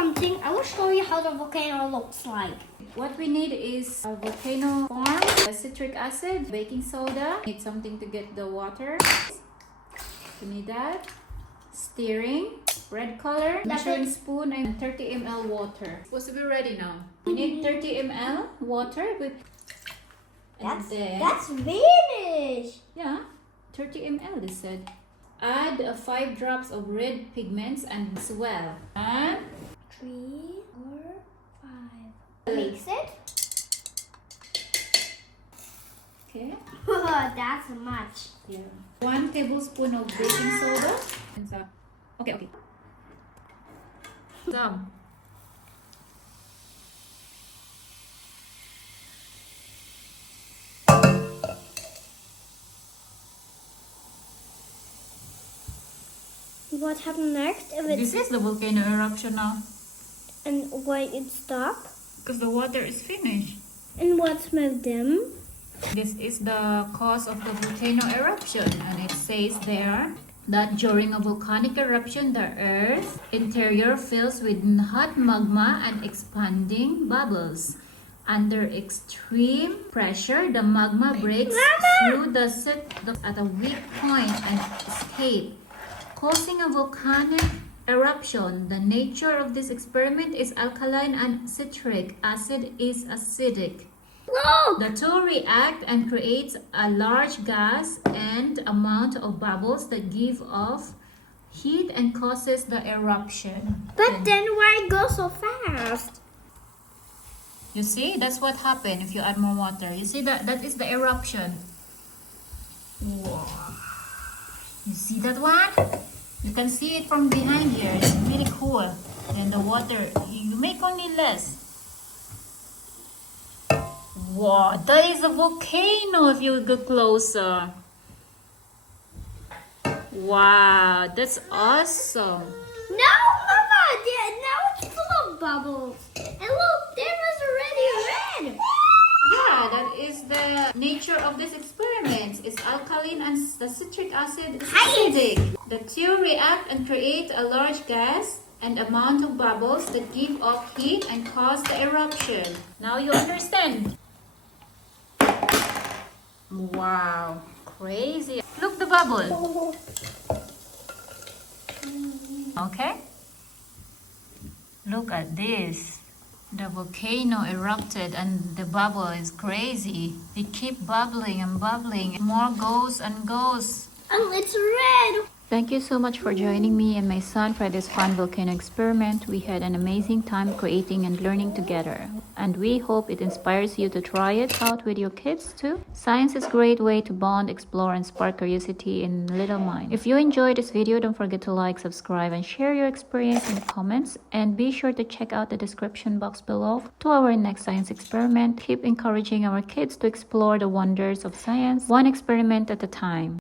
something. I will show you how the volcano looks like. What we need is a volcano farm, citric acid, baking soda. Need something to get the water. We need that. Steering, red color, measuring spoon, and 30 ml water. Supposed to be ready now. We need 30 ml water with. That's finished. Yeah, 30 ml. They said. Add 5 drops of red pigments and swell. And 3 or 5. Mix it. Okay. That's much. Yeah. 1 tablespoon of baking soda. And some. Okay. Some. What happened next? This is the volcano eruption now. And why it stopped? Because the water is finished. And what's with them? This is the cause of the volcano eruption, and it says there that during a volcanic eruption, the Earth's interior fills with hot magma and expanding bubbles. Under extreme pressure, the magma breaks through the at a weak point and escapes, causing a volcanic eruption. The nature of this experiment is alkaline and citric acid is acidic. Look! The two react and creates a large gas and amount of bubbles that give off heat and causes the eruption. But then why go so fast? You see, that's what happened if you add more water. You see that is the eruption. Wow. You see that one? You can see it from behind here. It's really cool. And the water, you make only less. Wow, that is a volcano if you go closer. Wow, that's awesome. No, Mama! Now it's full of bubbles. And look, there was already red. Yeah, that is the nature of this experiment. It's alkaline and the citric acid is acidic. The two react and create a large gas and amount of bubbles that give off heat and cause the eruption. Now you understand. Wow, crazy. Look the bubble. Okay. Look at this. The volcano erupted and the bubble is crazy. It keep bubbling and bubbling. More goes and goes. And it's red. Thank you so much for joining me and my son for this fun volcano experiment. We had an amazing time creating and learning together. And we hope it inspires you to try it out with your kids too. Science is a great way to bond, explore, and spark curiosity in little minds. If you enjoyed this video, don't forget to like, subscribe, and share your experience in the comments. And be sure to check out the description box below to our next science experiment. Keep encouraging our kids to explore the wonders of science, one experiment at a time.